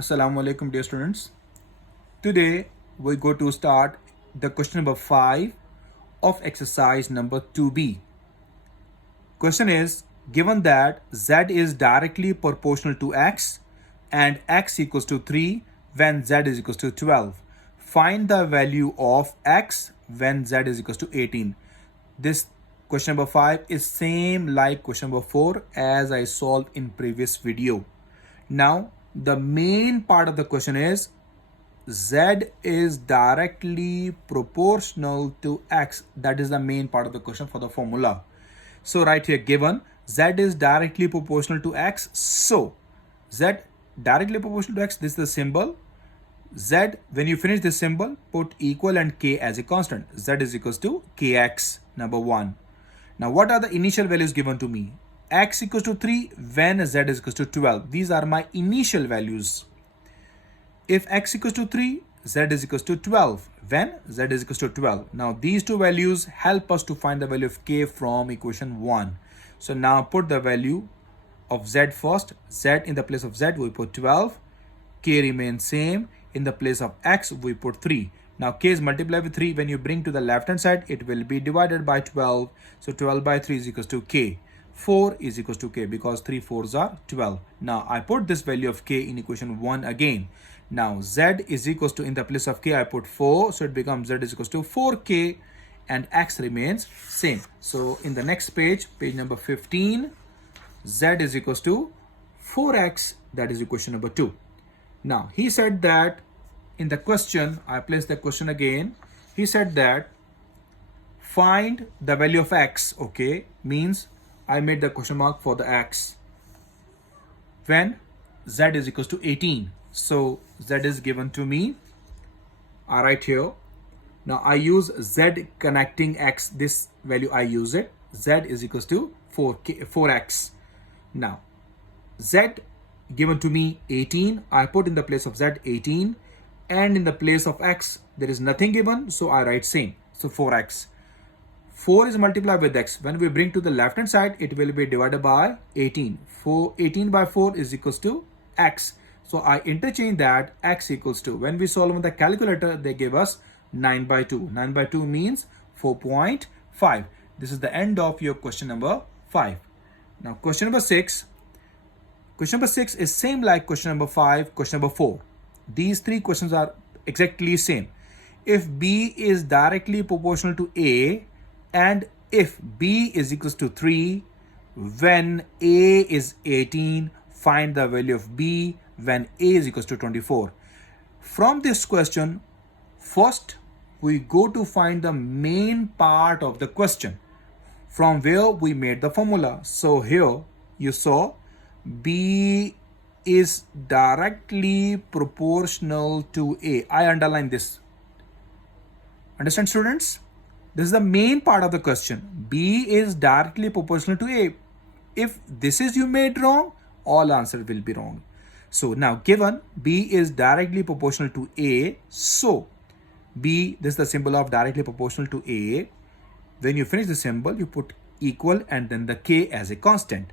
Assalamu alaikum dear students. Today we go to start the question number 5 of exercise number 2b. Question is given that z is directly proportional to x and x equals to 3 when z is equals to 12. Find the value of x when z is equals to 18. This question number 5 is same like question number 4 as I solved in previous video. Now the main part of the question is z is directly proportional to x. That is the main part of the question for the formula. So right here given z is directly proportional to x. So z directly proportional to x, this is the symbol. Z, when you finish this symbol, put equal and k as a constant. Z is equals to kx, number 1. Now what are the initial values given to me? X equals to 3 when z is equals to 12. These are my initial values. If x equals to 3, z is equals to 12 when z is equals to 12. Now these two values help us to find the value of k from equation 1. So now put the value of z first. Z in the place of z we put 12. K remains same. In the place of x we put 3. Now k is multiplied with 3. When you bring to the left hand side, it will be divided by 12. So 12 by 3 is equals to k. 4 is equals to k because 3 4s are 12. Now I put this value of k in equation 1 again. Now z is equals to, in the place of k I put 4. So it becomes z is equals to 4k and x remains same. So in the next page, page number 15, z is equals to 4x. That is equation number 2. Now he said that in the question, I placed the question again. He said that find the value of x. Okay, means I made the question mark for the x when z is equals to 18. So z is given to me. I write here. Now I use z connecting x. This value I use it. Z is equals to 4x. Now z given to me 18. I put in the place of z 18. And in the place of x there is nothing given, so I write same. So 4x. 4 is multiplied with x. When we bring to the left hand side, it will be divided by 18. 18 by 4 is equals to x. So I interchange that x equals to, when we solve with the calculator, they give us 9 by 2. 9 by 2 means 4.5. This is the end of your question number 5. Now question number 6. Question number 6 is same like question number 5, question number 4. These three questions are exactly same. If b is directly proportional to a and if b is equals to 3 when a is 18, find the value of b when a is equals to 24. From this question, first we go to find the main part of the question from where we made the formula. So here you saw b is directly proportional to a. I underline this. Understand, students? This is the main part of the question. B is directly proportional to a. If this is you made wrong, all answer will be wrong. So now given b is directly proportional to a, so b, this is the symbol of directly proportional to a. When you finish the symbol, you put equal and then the k as a constant.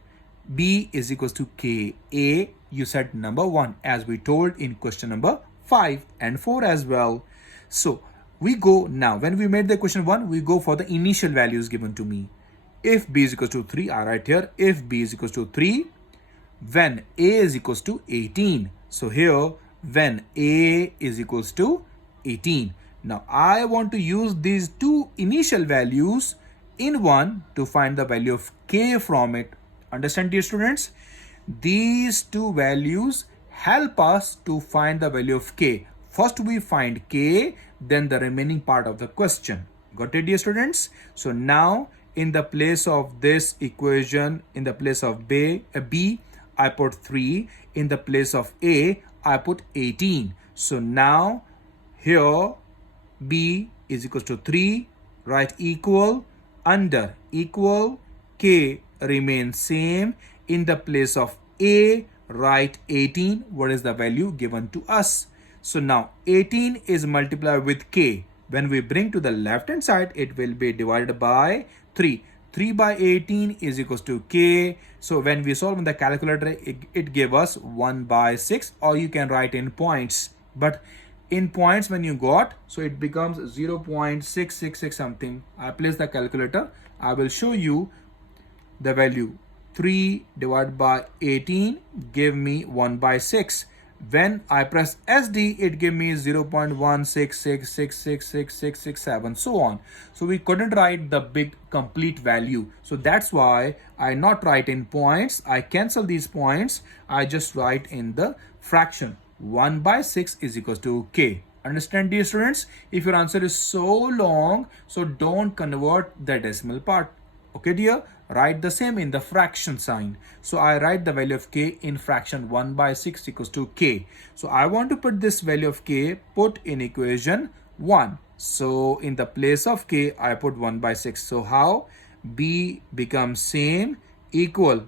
B is equals to k a. You said number 1 as we told in question number 5 and 4 as well. So we go now, when we made the question 1, we go for the initial values given to me. If b is equals to 3, I write here, if b is equals to 3, when a is equals to 18. So here, when a is equals to 18. Now I want to use these two initial values in one to find the value of k from it. Understand, dear students? These two values help us to find the value of k. First we find k, then the remaining part of the question. Got it, dear students? So now in the place of this equation, in the place of b, I put 3. In the place of a, I put 18. So now here b is equals to 3, write equal, under equal, k remains same. In the place of a, write 18. What is the value given to us? So now 18 is multiplied with k. When we bring to the left hand side, it will be divided by 3. 3 by 18 is equals to k. So when we solve in the calculator, it gave us 1 by 6, or you can write in points. But in points when you got, so it becomes 0.666 something. I place the calculator. I will show you the value. 3 divided by 18 give me 1 by 6. When I press SD, it gave me 0.166666667, so on. So we couldn't write the big complete value. So that's why I not write in points. I cancel these points. I just write in the fraction. 1 by 6 is equals to k. Understand, dear students? If your answer is so long, so don't convert the decimal part. Okay, dear? Write the same in the fraction sign. So I write the value of k in fraction. 1 by 6 equals to k. So I want to put this value of k, put in equation 1. So in the place of k, I put 1 by 6. So how? B becomes same, equal,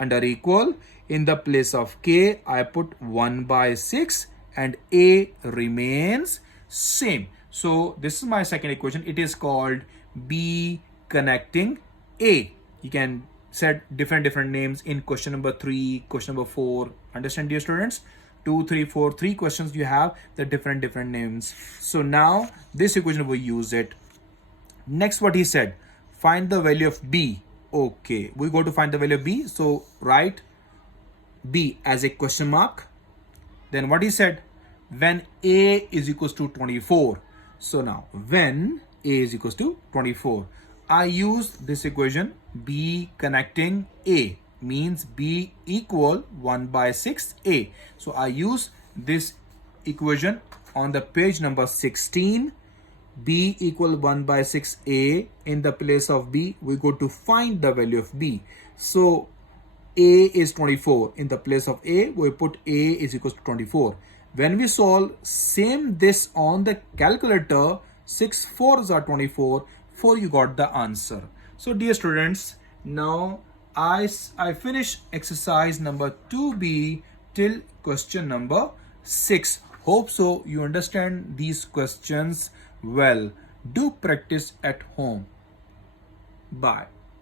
under equal. In the place of k, I put 1 by 6 and a remains same. So this is my second equation. It is called B connecting A. You can set different names in question number 3, question number 4. Understand, dear students? 2, 3, 4, 3 questions you have the different names. So now this equation we use it. Next, what he said, find the value of B. Okay, we go to find the value of B. So write B as a question mark. Then what he said, when A is equals to 24. So now when A is equals to 24, I use this equation. B connecting A means B equal 1 by 6A. So I use this equation on the page number 16. B equal 1 by 6A. In the place of B, we go to find the value of B. So A is 24. In the place of A, we put A is equals to 24. When we solve same this on the calculator, 6 4s are 24. 4 you got the answer. So dear students, now I finish exercise number 2B till question number 6. Hope so you understand these questions well. Do practice at home. Bye.